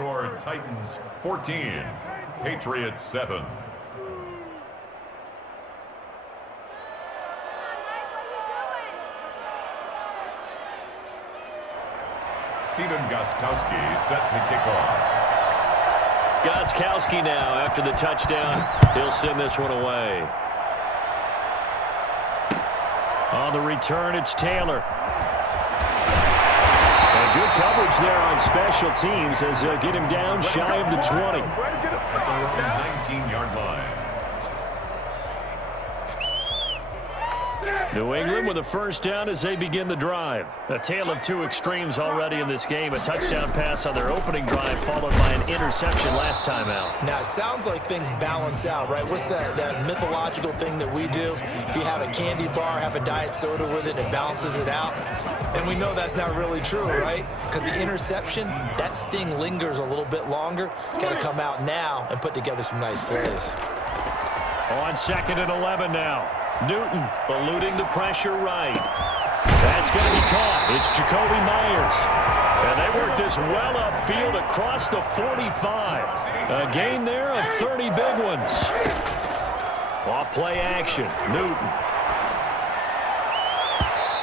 score Titans 14, Patriots 7. Steven Gostkowski set to kick off. Gostkowski now after the touchdown. He'll send this one away. On the return, it's Taylor. And good coverage there on special teams as they'll get him down shy of the 20. At the 19-yard line. New England with a first down as they begin the drive. A tale of two extremes already in this game. A touchdown pass on their opening drive followed by an interception last time out. Now, it sounds like things balance out, right? What's that mythological thing that we do? If you have a candy bar, have a diet soda with it, it balances it out. And we know that's not really true, right? Because the interception, that sting lingers a little bit longer. Got to come out now and put together some nice plays. On 2nd and 11 now. Newton eluding the pressure right. That's going to be caught. It's Jacoby Myers. And they work this well upfield across the 45. A gain there of 30 big ones. Off play action. Newton.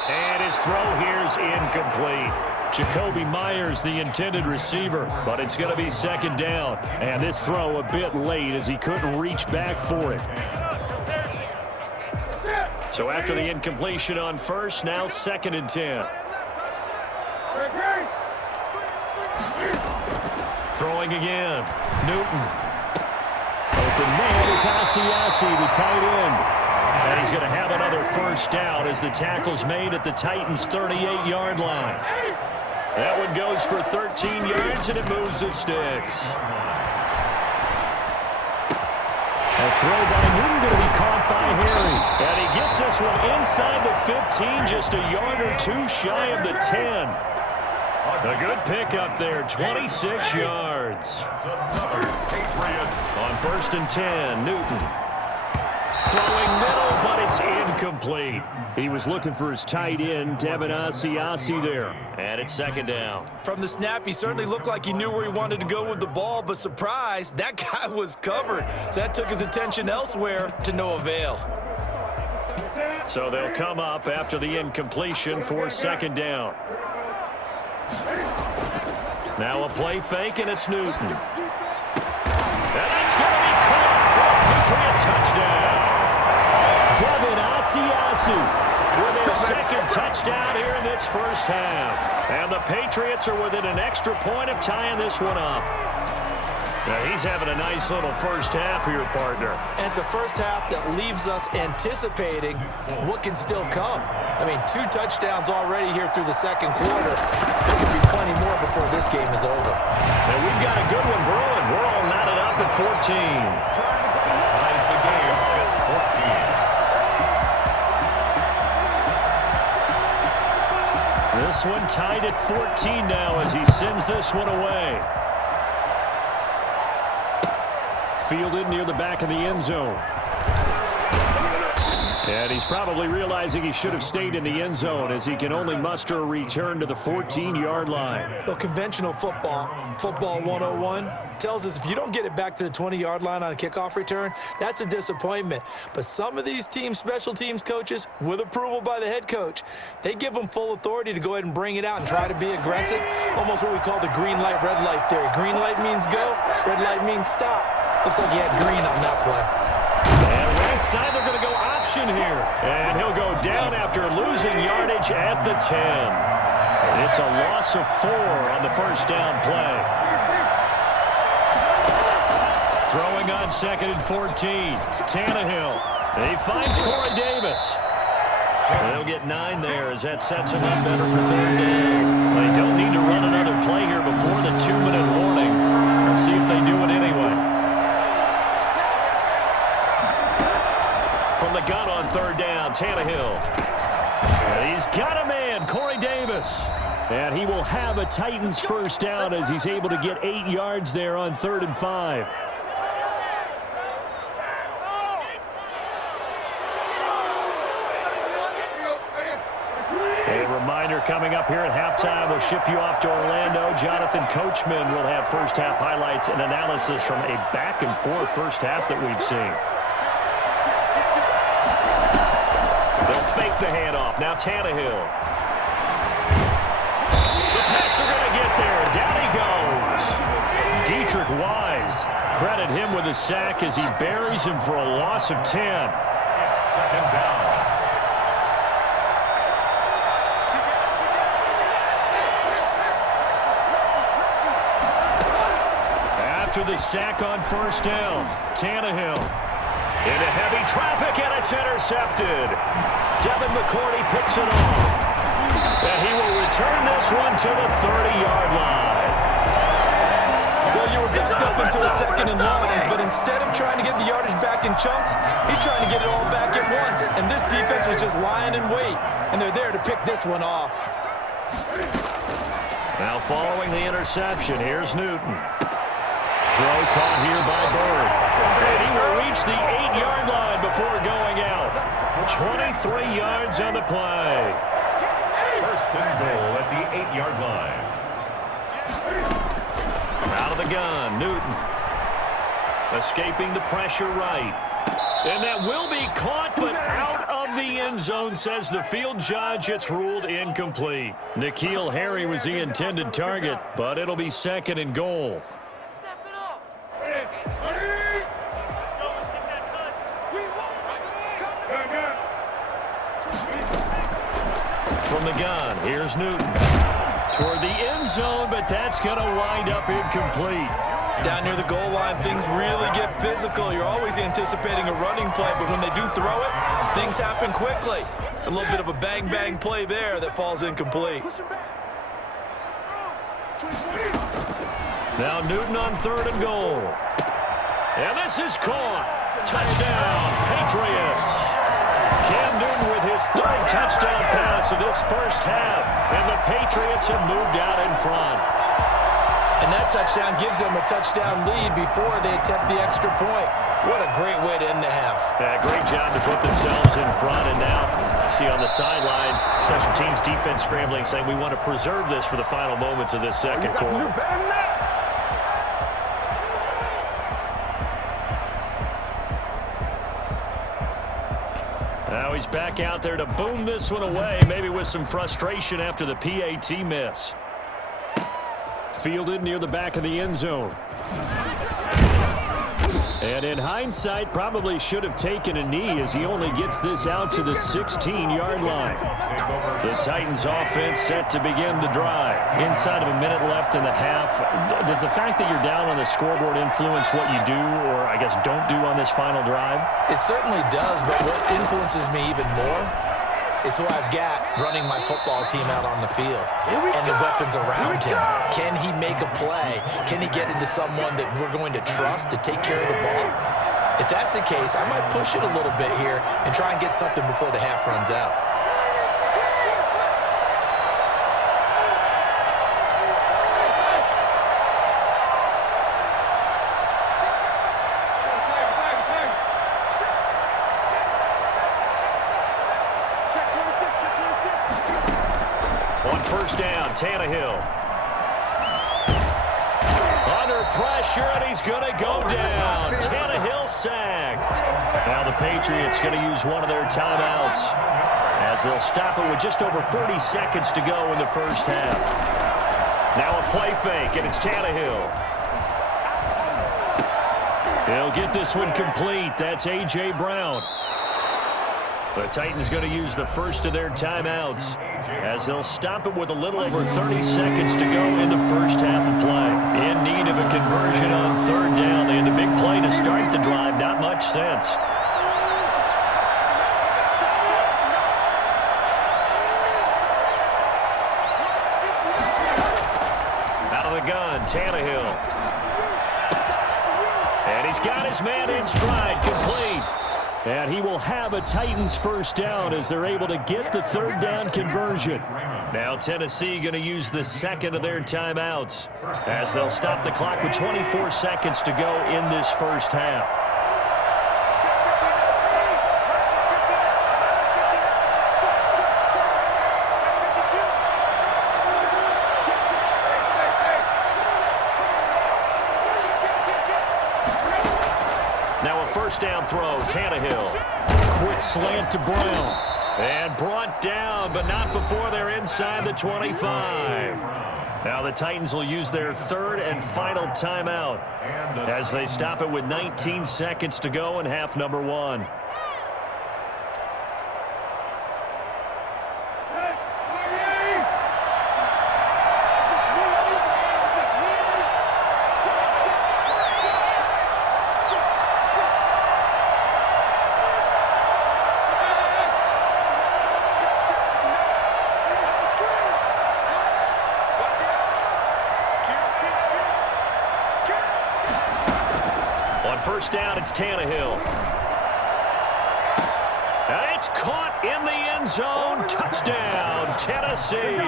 And his throw here's incomplete. Jacoby Myers, the intended receiver, but it's going to be 2nd down. And this throw a bit late as he couldn't reach back for it. So after the incompletion on first, now 2nd and 10. Throwing again. Newton. Open man is Asiasi, the tight end. And he's going to have another first down as the tackle's made at the Titans' 38-yard line. That one goes for 13 yards, and it moves the sticks. A throw by Newton going to be caught by Harry. And he gets this one inside the 15, just a yard or two shy of the 10. A good pickup there, 26 yards. On 1st and 10, Newton. Throwing middle, but it's incomplete. He was looking for his tight end, Devin Asiasi there. And it's 2nd down. From the snap, he certainly looked like he knew where he wanted to go with the ball, but surprise, that guy was covered. So that took his attention elsewhere to no avail. So they'll come up after the incompletion for 2nd down. Now a play fake, and it's Newton. And that's going to be caught for a Patriot touchdown. Devin Asiasi with his 2nd touchdown here in this first half. And the Patriots are within an extra point of tying this one up. Now he's having a nice little first half for your partner. And it's a first half that leaves us anticipating what can still come. I mean, 2 touchdowns already here through the 2nd quarter. There could be plenty more before this game is over. And we've got a good one brewing. We're all knotted up at 14. Ties the game at 14. This one tied at 14 now as he sends this one away. Fielded near the back of the end zone. And he's probably realizing he should have stayed in the end zone as he can only muster a return to the 14-yard line. Well, conventional football 101, tells us if you don't get it back to the 20-yard line on a kickoff return, that's a disappointment. But some of these teams, special teams coaches, with approval by the head coach, they give them full authority to go ahead and bring it out and try to be aggressive. Almost what we call the green light, red light theory. Green light means go, red light means stop. Looks like he had green on that play. And right side, they're going to go option here. And he'll go down after losing yardage at the 10. It's a loss of 4 on the first down play. Throwing on 2nd and 14. Tannehill. He finds Corey Davis. They'll get 9 there as that sets him up better for 3rd down. They don't need to run another play here before the 2-minute warning. Let's see if they do it anyway. From the gun on 3rd down, Tannehill. He's got a man, Corey Davis. And he will have a Titans first down as he's able to get 8 yards there on 3rd and 5. A reminder, coming up here at halftime. We'll ship you off to Orlando. Jonathan Coachman will have first-half highlights and analysis from a back-and-forth first half that we've seen. They'll fake the handoff. Now Tannehill. The Pats are going to get there. Down he goes. Dietrich Wise. Credit him with a sack as he buries him for a loss of 10. Second down. After the sack on first down, Tannehill into heavy traffic, and it's intercepted. Devin McCourty picks it off. And he will return this one to the 30-yard line. Well, you were backed up into a second and long, but instead of trying to get the yardage back in chunks, he's trying to get it all back at once. And this defense was just lying in wait, and they're there to pick this one off. Now following the interception, here's Newton. Throw caught here by Bird. And he will reach the 8-yard line before going out. 23 yards on the play. First and goal at the 8-yard line. Out of the gun, Newton. Escaping the pressure right. And that will be caught, but out of the end zone, says the field judge. It's ruled incomplete. N'Keal Harry was the intended target, but it'll be second and goal. From the gun, here's Newton. Toward the end zone, but that's going to wind up incomplete. Down near the goal line, things really get physical. You're always anticipating a running play, but when they do throw it, things happen quickly. A little bit of a bang-bang play there that falls incomplete. Now Newton on third and goal. And this is caught. Touchdown, Patriots. Cam Newton with his third touchdown pass of this first half. And the Patriots have moved out in front. And that touchdown gives them a touchdown lead before they attempt the extra point. What a great way to end the half. Yeah, great job to put themselves in front. And now, see on the sideline, special teams defense scrambling, saying we want to preserve this for the final moments of this second quarter. Now he's back out there to boom this one away, maybe with some frustration after the PAT miss. Fielded near the back of the end zone. And in hindsight, probably should have taken a knee as he only gets this out to the 16-yard line. The Titans offense set to begin the drive. Inside of a minute left in the half. Does the fact that you're down on the scoreboard influence what you do, or I guess don't do on this final drive? It certainly does, but what influences me even more is who I've got running my football team out on the field and the weapons around him. Can he make a play? Can he get into someone that we're going to trust to take care of the ball? If that's the case, I might push it a little bit here and try and get something before the half runs out. On first down, Tannehill. Under pressure, and he's going to go down. Tannehill sacked. Now the Patriots going to use one of their timeouts as they'll stop it with just over 40 seconds to go in the first half. Now a play fake, and it's Tannehill. He'll get this one complete. That's A.J. Brown. The Titans going to use the first of their timeouts as they'll stop it with a little over 30 seconds to go in the first half of play. In need of a conversion on third down. They had a big play to start the drive. Not much sense. Out of the gun, Tannehill. And he's got his man in stride, complete. And he will have a Titans first down as they're able to get the third down conversion. Now Tennessee going to use the second of their timeouts as they'll stop the clock with 24 seconds to go in this first half. Now a first down throw, Tannehill. Quick slant to Brown. And brought down, but not before they're inside the 25. Now the Titans will use their third and final timeout as they stop it with 19 seconds to go in half number 1. First down, it's Tannehill. And it's caught in the end zone. Touchdown, Tennessee.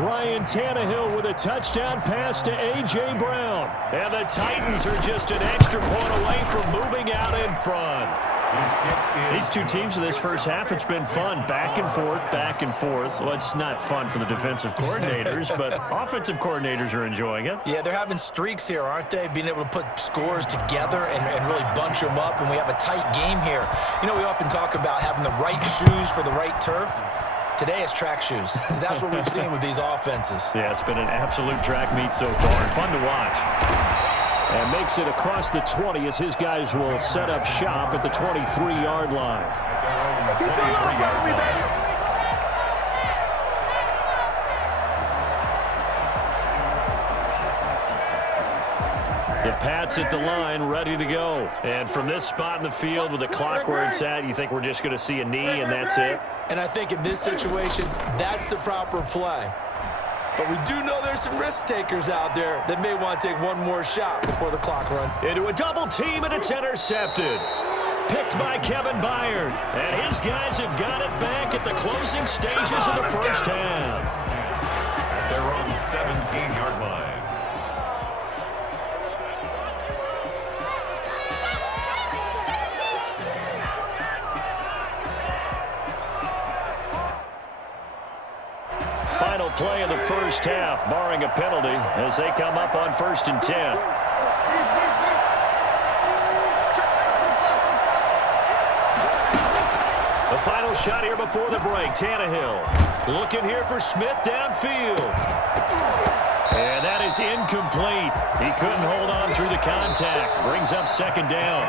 Ryan Tannehill with a touchdown pass to A.J. Brown. And the Titans are just an extra point away from moving out in front. These two teams in this first half, it's been fun. Back and forth, back and forth. Well, it's not fun for the defensive coordinators, but offensive coordinators are enjoying it. Yeah, they're having streaks here, aren't they? Being able to put scores together and really bunch them up, and we have a tight game here. You know, we often talk about having the right shoes for the right turf. Today it's track shoes. That's what we've seen with these offenses. Yeah, it's been an absolute track meet so far. Fun to watch. And makes it across the 20 as his guys will set up shop at the 23-yard line. The Pats at the line, ready to go. And from this spot in the field with the clock where it's at, you think we're just going to see a knee and that's it? And I think in this situation, that's the proper play. But we do know there's some risk takers out there that may want to take one more shot before the clock runs. Into a double team, and it's intercepted. Picked by Kevin Byard. And his guys have got it back at the closing stages of the first half. At their own 17-yard line. Final play of the first half, barring a penalty, as they come up on 1st and 10. The final shot here before the break, Tannehill. Looking here for Smith downfield. And that is incomplete. He couldn't hold on through the contact. Brings up 2nd down.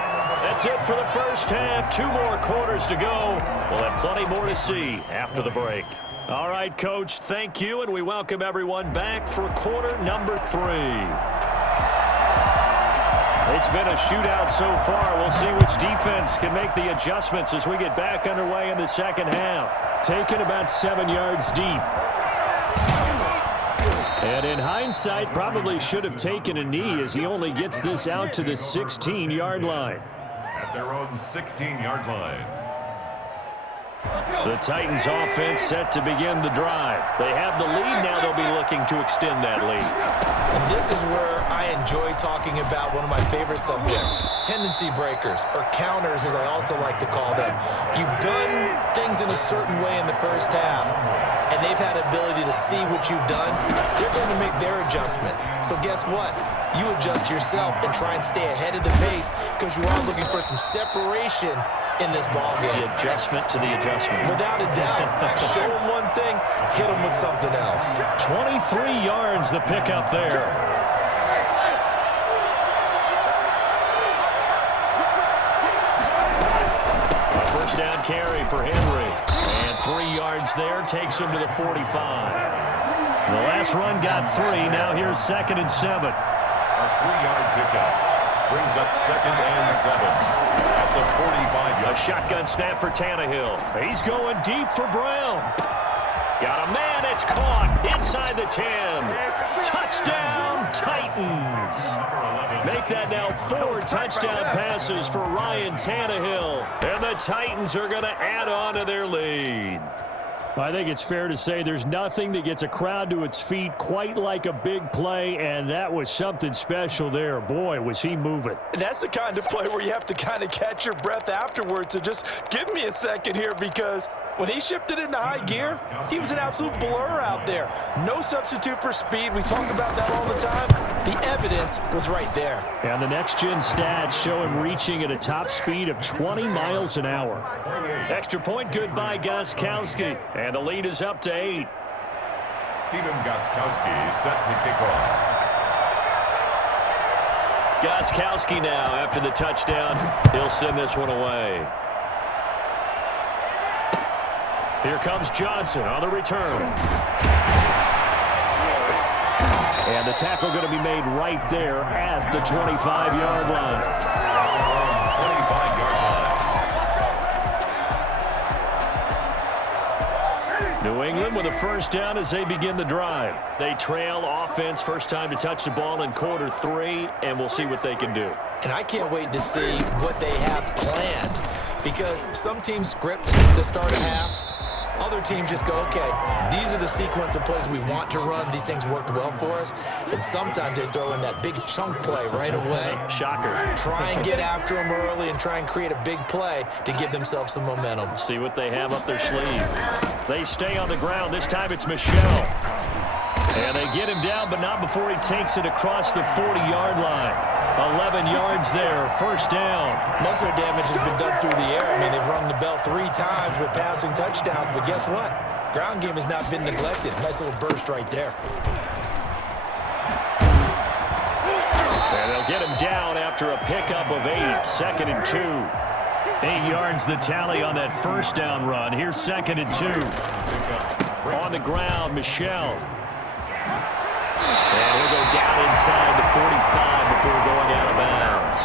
That's it for the first half. 2 more quarters to go. We'll have plenty more to see after the break. All right, Coach, thank you, and we welcome everyone back for quarter number 3. It's been a shootout so far. We'll see which defense can make the adjustments as we get back underway in the second half. Taken about 7 yards deep. And in hindsight, probably should have taken a knee as he only gets this out to the 16-yard line. At their own 16-yard line. The Titans offense set to begin the drive. They have the lead. Now they'll be looking to extend that lead. And this is where I enjoy talking about one of my favorite subjects, tendency breakers, or counters as I also like to call them. You've done things in a certain way in the first half, and they've had ability to see what you've done. They're going to make their adjustments. So guess what? You adjust yourself and try and stay ahead of the pace because you are looking for some separation in this ball game. The adjustment to the adjustment. Without a doubt. Show them one thing, hit them with something else. 23 yards the pickup there. A first down carry for Henry. And 3 yards there takes him to the 45. The last run got 3. Now here's 2nd and 7. A 3-yard pickup brings up 2nd and 7 at the 45-yard. A shotgun snap for Tannehill. He's going deep for Brown. Got a man. It's caught inside the 10. Touchdown, Titans. Make that now 4 touchdown passes for Ryan Tannehill. And the Titans are going to add on to their lead. I think it's fair to say there's nothing that gets a crowd to its feet quite like a big play, and that was something special there. Boy, was he moving. And that's the kind of play where you have to kind of catch your breath afterwards. So just give me a second here because When he shifted into high gear, he was an absolute blur out there. No substitute for speed. We talk about that all the time. The evidence was right there. And the next-gen stats show him reaching at a top speed of 20 miles an hour. Extra point good by Gostkowski. And the lead is up to 8. Steven Gostkowski set to kick off. Gostkowski now after the touchdown. He'll send this one away. Here comes Johnson on the return. And the tackle going to be made right there at the 25-yard line. 25-yard line. New England with a first down as they begin the drive. They trail offense first time to touch the ball in quarter 3, and we'll see what they can do. And I can't wait to see what they have planned, because some teams script to start a half. Other teams just go, okay, these are the sequence of plays we want to run. These things worked well for us. And sometimes they throw in that big chunk play right away. Shocker. Try and get after them early and try and create a big play to give themselves some momentum. See what they have up their sleeve. They stay on the ground. This time it's Michel. And they get him down, but not before he takes it across the 40-yard line. 11 yards there, first down. Most of their damage has been done through the air. I mean, they've rung the bell 3 times with passing touchdowns, but guess what? Ground game has not been neglected. Nice little burst right there. And they'll get him down after a pickup of 8, 2nd and 2. 8 yards the tally on that first down run. Here's 2nd and 2. On the ground, Michel. And he'll go down inside the 45 before going out of bounds.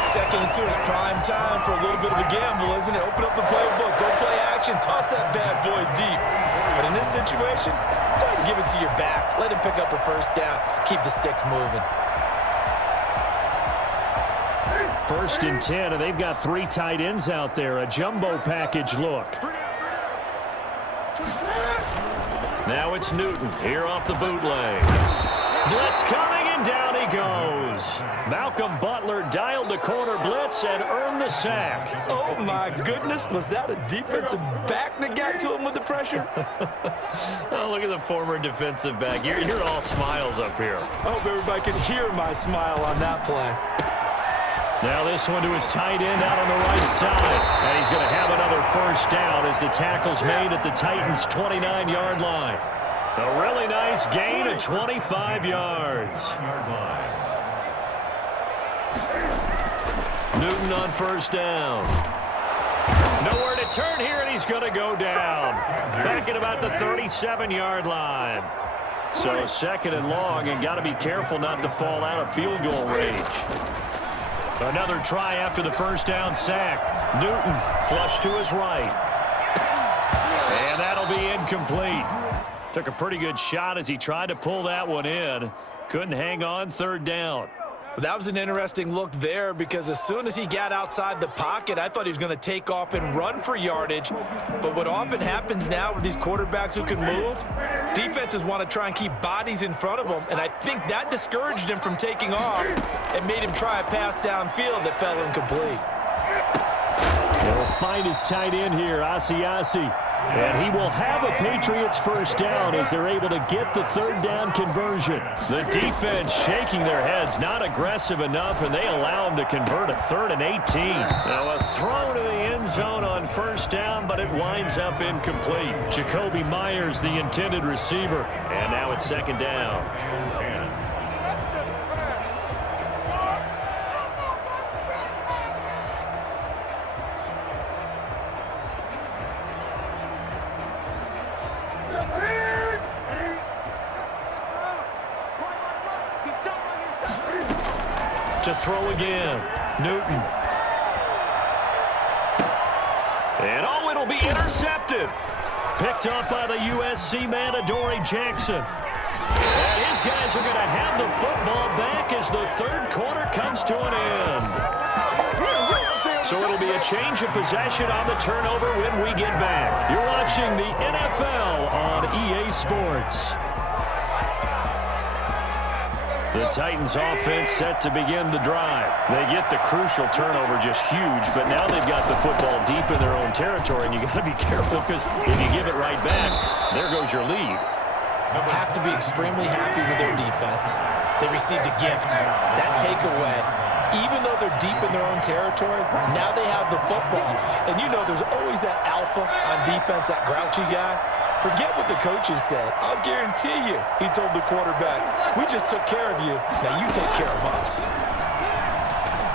2nd and 2 is prime time for a little bit of a gamble, isn't it? Open up the playbook, go play action, toss that bad boy deep. But in this situation, go ahead and give it to your back. Let him pick up a first down. Keep the sticks moving. 1st and 10, and they've got 3 tight ends out there. A jumbo package look. Now it's Newton here off the bootleg. Blitz coming, and down he goes. Malcolm Butler dialed the corner blitz and earned the sack. Oh, my goodness. Was that a defensive back that got to him with the pressure? Oh, look at the former defensive back. You're all smiles up here. I hope everybody can hear my smile on that play. Now this one to his tight end out on the right side. And he's going to have another first down as the tackle's made at the Titans' 29-yard line. A really nice gain of 25 yards. Newton on first down. Nowhere to turn here, and he's going to go down. Back at about the 37-yard line. So 2nd and long, and got to be careful not to fall out of field goal range. Another try after the first down sack. Newton flush to his right. And that'll be incomplete. Took a pretty good shot as he tried to pull that one in. Couldn't hang on, 3rd down. That was an interesting look there, because as soon as he got outside the pocket, I thought he was going to take off and run for yardage. But what often happens now with these quarterbacks who can move, defenses want to try and keep bodies in front of them, and I think that discouraged him from taking off and made him try a pass downfield that fell incomplete. He'll find his tight end here, Asiasi. And he will have a Patriots first down as they're able to get the 3rd down conversion. The defense shaking their heads, not aggressive enough, and they allow him to convert a 3rd and 18. Now a throw to the end zone on first down, but it winds up incomplete. Jacoby Myers, the intended receiver, and now it's 2nd down. To throw again, Newton. And oh, it'll be intercepted. Picked up by the USC man, Adoree Jackson. And his guys are going to have the football back as the 3rd quarter comes to an end. So it'll be a change of possession on the turnover when we get back. You're watching the NFL on EA Sports. The Titans offense set to begin the drive. They get the crucial turnover, just huge, but now they've got the football deep in their own territory, and you got to be careful because if you give it right back, there goes your lead. Have to be extremely happy with their defense. They received a gift. That takeaway, even though they're deep in their own territory, now they have the football. And you know there's always that alpha on defense, that grouchy guy. Forget what the coaches said. I'll guarantee you, he told the quarterback, we just took care of you. Now you take care of us.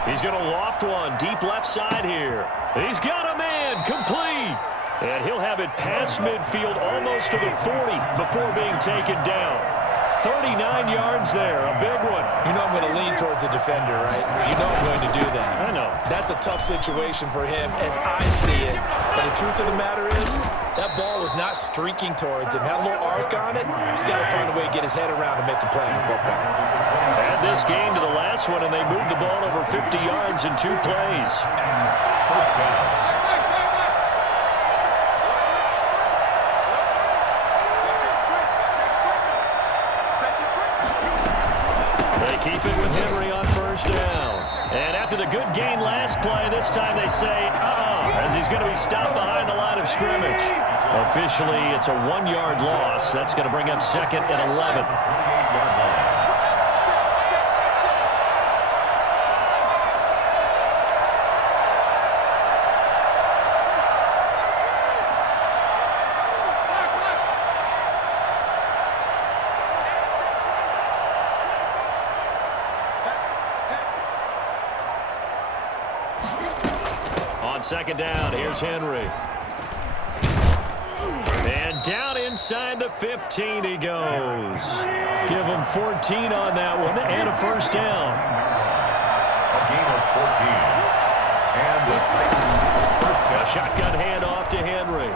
He's going to loft one deep left side here. He's got a man complete. And he'll have it past midfield almost to the 40 before being taken down. 39 yards there, a big one. You know I'm going to lean towards the defender, right? You know I'm going to do that. I know. That's a tough situation for him as I see it. But the truth of the matter is, that ball was not streaking towards him. Had a little arc on it. He's got to find a way to get his head around and make a play in football. Add this game to the last one, and they moved the ball over 50 yards in 2 plays. First down. Keep it with Henry on first down. And after the good gain last play, this time they say, as he's going to be stopped behind the line of scrimmage. Officially, it's a 1-yard loss. That's going to bring up 2nd and 11. On 2nd down, here's Henry. And down inside the 15 he goes. Give him 14 on that one and a first down. A gain of 14. And the Titans first down. A shotgun handoff to Henry.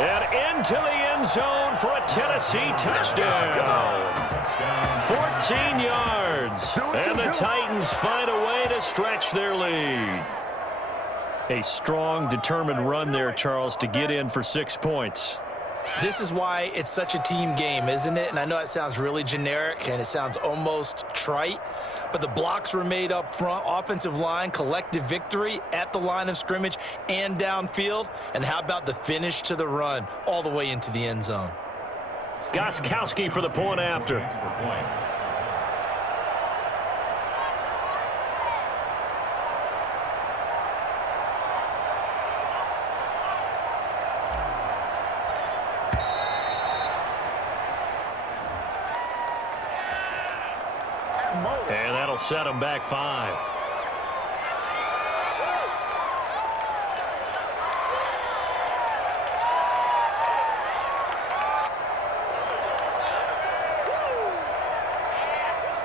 And into the end zone for a Tennessee touchdown. 14 yards. And the Titans find a way to stretch their lead. A strong, determined run there, Charles, to get in for 6 points. This is why it's such a team game, isn't it? And I know it sounds really generic and it sounds almost trite, but the blocks were made up front, offensive line, collective victory at the line of scrimmage and downfield. And how about the finish to the run all the way into the end zone? Gostkowski for the point after. And that'll set them back 5.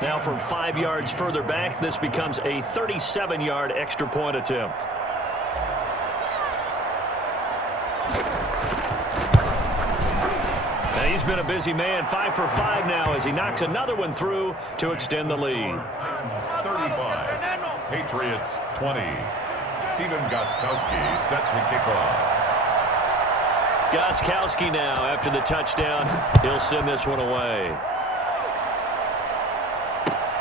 Now from 5 yards further back, this becomes a 37-yard extra point attempt. And he's been a busy man, 5 for 5 now as he knocks another one through to extend the lead. 35. Patriots 20. Stephen Gostkowski set to kick off. Gostkowski now after the touchdown. He'll send this one away.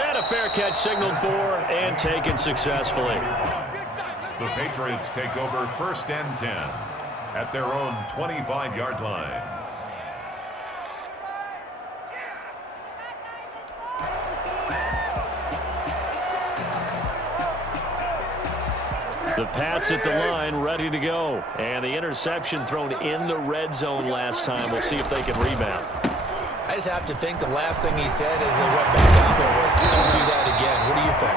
And a fair catch signaled for and taken successfully. The Patriots take over 1st and 10 at their own 25-yard line. The Pats at the line, ready to go. And the interception thrown in the red zone last time. We'll see if they can rebound. I just have to think the last thing he said as they went back out there was, don't do that again. What do you think?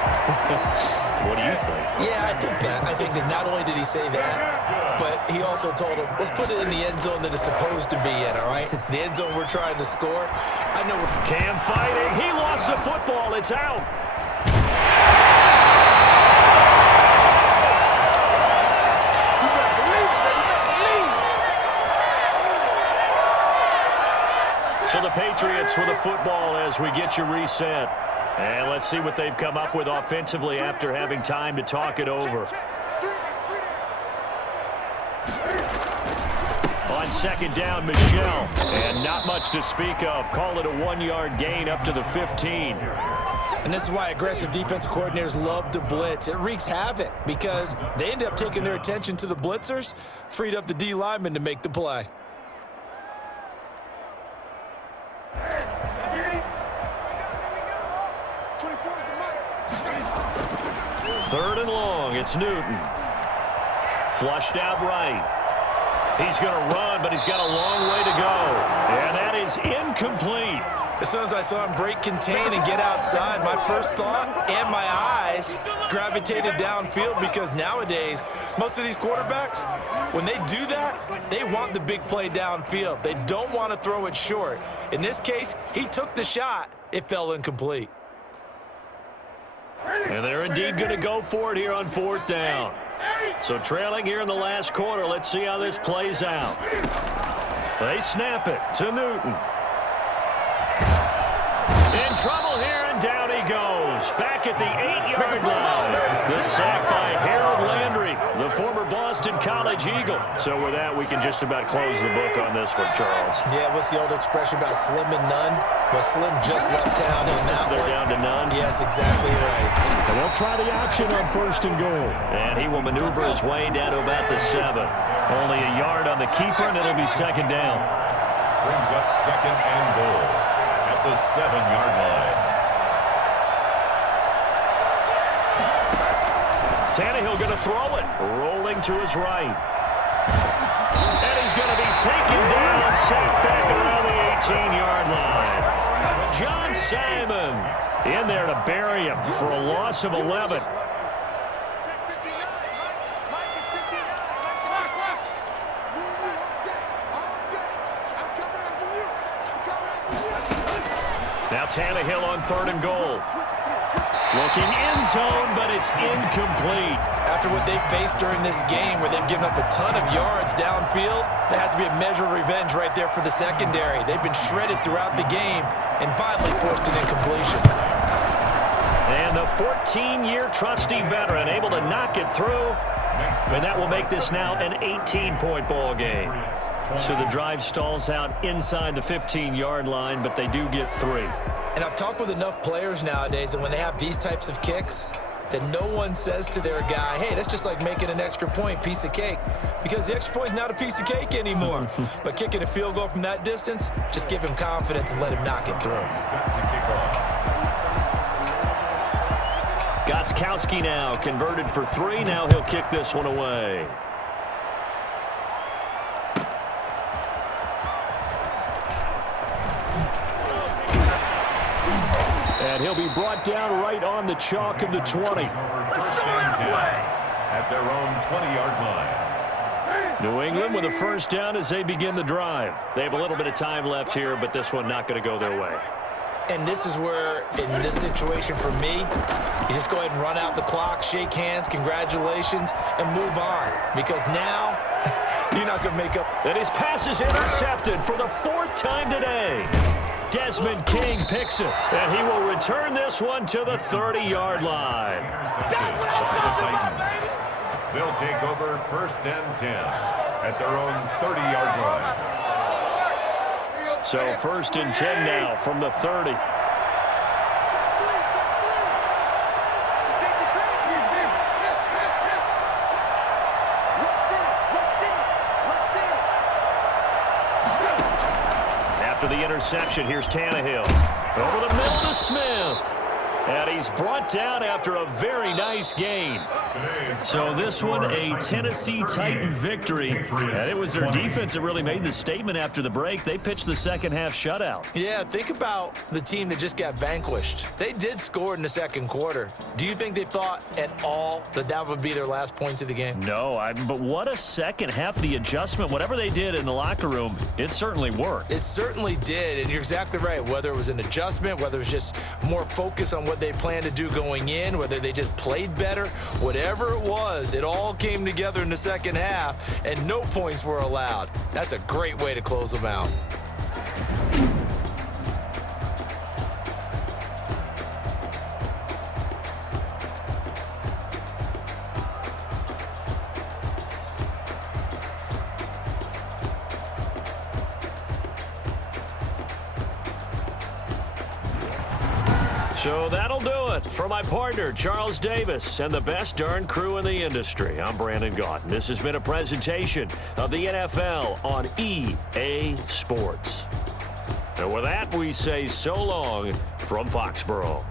What do you think? Yeah, I think that. I think that not only did he say that, but he also told him, let's put it in the end zone that it's supposed to be in, all right? The end zone we're trying to score. I know. Cam fighting. He lost the football. It's out. So the Patriots with a football as we get you reset. And let's see what they've come up with offensively after having time to talk it over. On On second down, Michelle. And not much to speak of. Call it a 1-yard gain up to the 15. And this is why aggressive defensive coordinators love to blitz. It wreaks havoc because they end up taking their attention to the blitzers, freed up the D lineman to make the play. Third and long, it's Newton. Flushed out right. He's going to run, but he's got a long way to go. And that is incomplete. As soon as I saw him break contain and get outside, my first thought and my eyes gravitated downfield because nowadays, most of these quarterbacks, when they do that, they want the big play downfield. They don't want to throw it short. In this case, he took the shot. It fell incomplete. And they're indeed going to go for it here on fourth down. So trailing here in the last quarter, let's see how this plays out. They snap it to Newton. In trouble here, and down he goes. Back at the 8-yard line. The sack by Harold Landry, the former Boston College Eagle. So with that, we can just about close the book on this one, Charles. Yeah, what's the old expression about slim and none? Well, Slim just left town in that They're one. down to none. Yes, exactly right. And they'll try the option on first and goal. And he will maneuver his way down to about the 7. Only a yard on the keeper, and it'll be second down. Brings up second and goal at the 7-yard line. Tannehill going to throw it. Rolling to his right. And he's going to be taken down, sacked back around the 18-yard line. John Simon in there to bury him for a loss of 11. Now Tannehill on third and goal. Looking end zone, but it's incomplete. After what they've faced during this game where they've given up a ton of yards downfield, that has to be a measure of revenge right there for the secondary. They've been shredded throughout the game and finally forced an incompletion. And the 14-year trusty veteran able to knock it through. And that will make this now an 18-point ball game. So the drive stalls out inside the 15-yard line, but they do get 3. And I've talked with enough players nowadays that when they have these types of kicks, that no one says to their guy, hey, that's just like making an extra point, piece of cake. Because the extra point is not a piece of cake anymore. But kicking a field goal from that distance, just give him confidence and let him knock it through. Gostkowski now converted for 3. Now he'll kick this one away. And he'll be brought down right on the chalk of the 20. At their own 20-yard line. New England with a first down as they begin the drive. They have a little bit of time left here, but this one not going to go their way. And this is where, in this situation for me, you just go ahead and run out the clock, shake hands, congratulations, and move on. Because now, you're not going to make up. And his pass is intercepted for the 4th time today. Desmond King picks it, and he will return this one to the 30-yard line. They'll take over first and 10 at their own 30-yard line. So first and 10 now from the 30. After the interception, here's Tannehill. Over the middle to Smith. And he's brought down after a very nice game. So this one, a Tennessee Titan victory. And it was their defense that really made the statement after the break. They pitched the second half shutout. Yeah, think about the team that just got vanquished. They did score in the second quarter. Do you think they thought at all that that would be their last points of the game? No, but what a second half. The adjustment, whatever they did in the locker room, it certainly worked. It certainly did, and you're exactly right. Whether it was an adjustment, whether it was just more focus on what they planned to do going in, whether they just played better, whatever it was, it all came together in the second half, and no points were allowed. That's a great way to close them out. So that'll do it. For my partner, Charles Davis, and the best darn crew in the industry, I'm Brandon Gaudin. This has been a presentation of the NFL on EA Sports. And with that, we say so long from Foxborough.